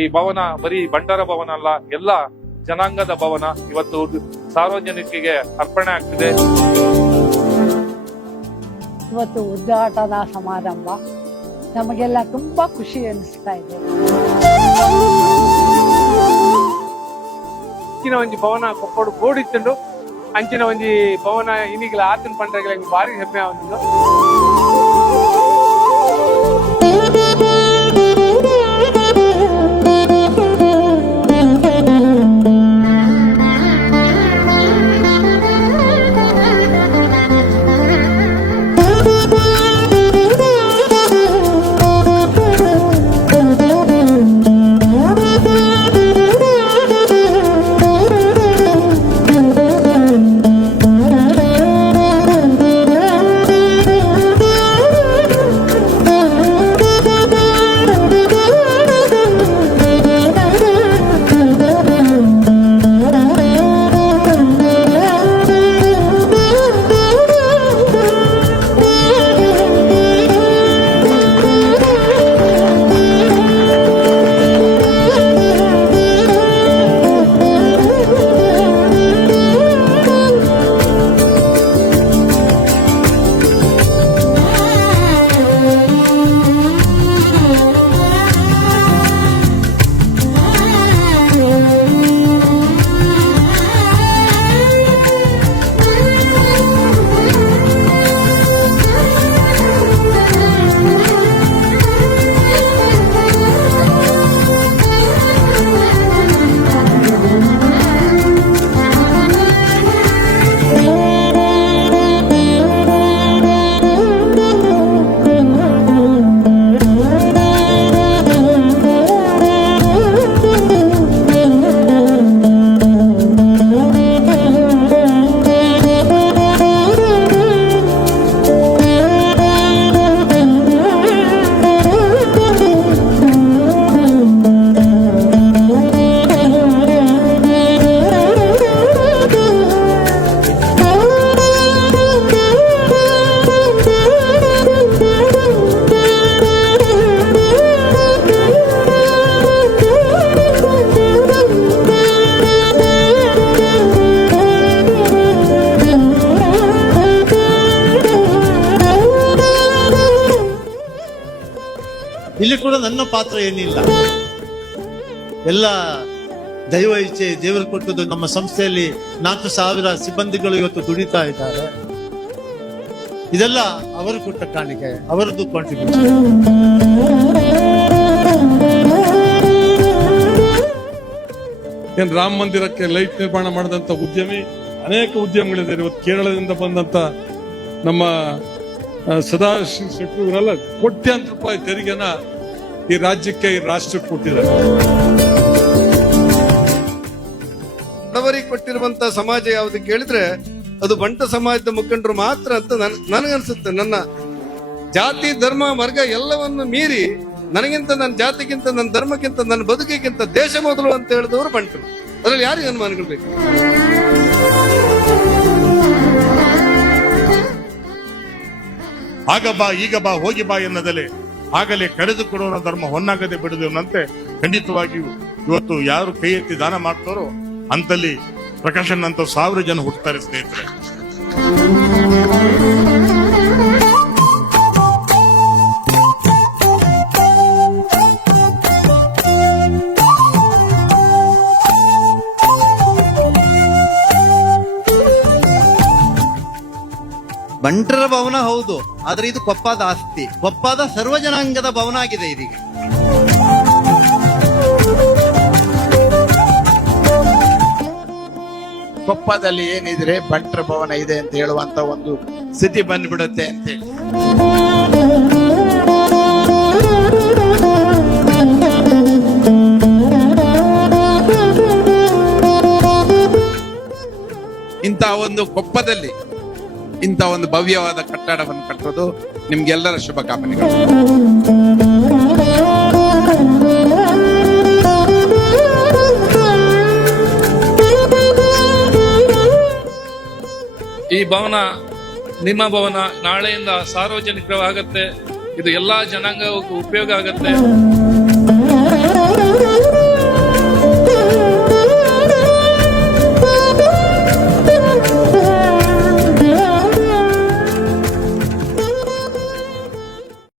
ಈ ಭವನ ಬರೀ ಬಂಟರ ಭವನ ಅಲ್ಲ, ಎಲ್ಲ ಜನಾಂಗದ ಭವನ ಇವತ್ತು ಸಾರ್ವಜನಿಕರಿಗೆ ಅರ್ಪಣೆ ಆಗ್ತಿದೆ. ಇವತ್ತು ಉದ್ಘಾಟನಾ ಸಮಾರಂಭ ನಮಗೆಲ್ಲ ತುಂಬಾ ಖುಷಿ ಅನಿಸ್ತಾ ಇದೆ. ಅಂಚಿನ ಒಂಜಿ ಭವನ ಕೊಪ್ಪಡು ಕೂಡಿತ್ತುಂಡು. ಅಂಚಿನ ಒಂಜಿ ಭವನ ಇನ್ನೀಗಲ ಆತನ ಪಂಡ್ರೆಗಳ ಭಾರಿ ಹೆಮ್ಮೆ ಆಗುತ್ತಿದ್ದು. ಇಲ್ಲಿ ಕೂಡ ನನ್ನ ಪಾತ್ರ ಏನಿಲ್ಲ, ಎಲ್ಲ ದೈವ ಇಚ್ಛೆ, ದೇವರು ಕೊಟ್ಟದ್ದು. ನಮ್ಮ ಸಂಸ್ಥೆಯಲ್ಲಿ 4,000 ಸಿಬ್ಬಂದಿಗಳು ಇವತ್ತು ದುಡಿತಾ ಇದ್ದಾರೆ. ಇದೆಲ್ಲ ಅವರು ಕೊಟ್ಟ ಕಾಣಿಕೆ, ಅವರದ್ದು ಕಾಂಟ್ರಿಬ್ಯೂಷನ್. ಏನ್ ರಾಮ ಮಂದಿರಕ್ಕೆ ಲೈಟ್ ನಿರ್ಮಾಣ ಮಾಡಿದಂತ ಉದ್ಯಮಿ ಅನೇಕ ಉದ್ಯಮಗಳಿದ್ದಾರೆ. ಇವತ್ತು ಕೇರಳದಿಂದ ಬಂದಂತ ನಮ್ಮ ಸದಾಶಿವ ಶೆಟ್ಟಿ ಇವರೆಲ್ಲ ಕೋಟ್ಯಾಂತರ ರೂಪಾಯಿ ತೆರಿಗೆನ ಈ ರಾಜ್ಯಕ್ಕೆ, ಈ ರಾಷ್ಟ್ರಕ್ಕೆ ಕೊಟ್ಟಿದ್ದಾರೆ. ಬಡವರಿಗೆ ಕೊಟ್ಟಿರುವಂತ ಸಮಾಜ ಯಾವ್ದು ಕೇಳಿದ್ರೆ ಅದು ಬಂಟ ಸಮಾಜದ ಮುಖಂಡರು ಮಾತ್ರ ಅಂತ ನನಗನ್ಸುತ್ತೆ. ನನ್ನ ಜಾತಿ, ಧರ್ಮ, ವರ್ಗ ಎಲ್ಲವನ್ನು ಮೀರಿ ನನಗಿಂತ, ನನ್ನ ಜಾತಿಗಿಂತ, ನನ್ನ ಧರ್ಮಕ್ಕಿಂತ, ನನ್ನ ಬದುಕಿಗಿಂತ ದೇಶ ಮೊದಲು ಅಂತ ಹೇಳಿದವರು ಬಂಟರು. ಅದ್ರಲ್ಲಿ ಯಾರಿಗೆ ಅನುಮಾನಗಳು ಬೇಕು? ಆಗ ಬಾ ಈಗ ಬಾ ಹೋಗಿ ಬಾ ಎನ್ನದಲೆ ಆಗಲೇ ಕರೆದುಕೊಡುವ ಧರ್ಮ ಹೊನ್ನಾಗದೆ ಬಿಡುವುದಂತೆ ಖಂಡಿತವಾಗಿಯೂ ಇವತ್ತು ಯಾರು ಕೈ ಎತ್ತಿ ದಾನ ಮಾಡ್ತಾರೋ ಅಂತಲ್ಲಿ ಪ್ರಕಾಶನ್ ಅಂತ 1000 ಜನ ಹುಟ್ಟುತ್ತಾರೆ ಸ್ನೇಹಿತರೆ. ಬಂಟರ ಭವನ ಹೌದು, ಆದ್ರೆ ಇದು ಕೊಪ್ಪದ ಆಸ್ತಿ. ಕೊಪ್ಪದ ಸರ್ವ ಜನಾಂಗದ ಭವನ ಆಗಿದೆ ಇದೀಗ. ಕೊಪ್ಪದಲ್ಲಿ ಏನಿದ್ರೆ ಬಂಟರ ಭವನ ಇದೆ ಅಂತ ಹೇಳುವಂತ ಒಂದು ಸ್ಥಿತಿ ಬಂದ್ಬಿಡುತ್ತೆ ಅಂತೇಳಿ ಇಂಥ ಒಂದು ಕೊಪ್ಪದಲ್ಲಿ ಇಂಥ ಒಂದು ಭವ್ಯವಾದ ಕಟ್ಟಡವನ್ನು ಕಟ್ಟೋದು ನಿಮ್ಗೆಲ್ಲರ ಶುಭಕಾಮನೆಗಳು. ಈ ಭವನ ನಿಮ್ಮ ಭವನ ನಾಳೆಯಿಂದ ಸಾರ್ವಜನಿಕವಾಗತ್ತೆ. ಇದು ಎಲ್ಲಾ ಜನಾಂಗಕ್ಕೂ ಉಪಯೋಗ ಆಗತ್ತೆ.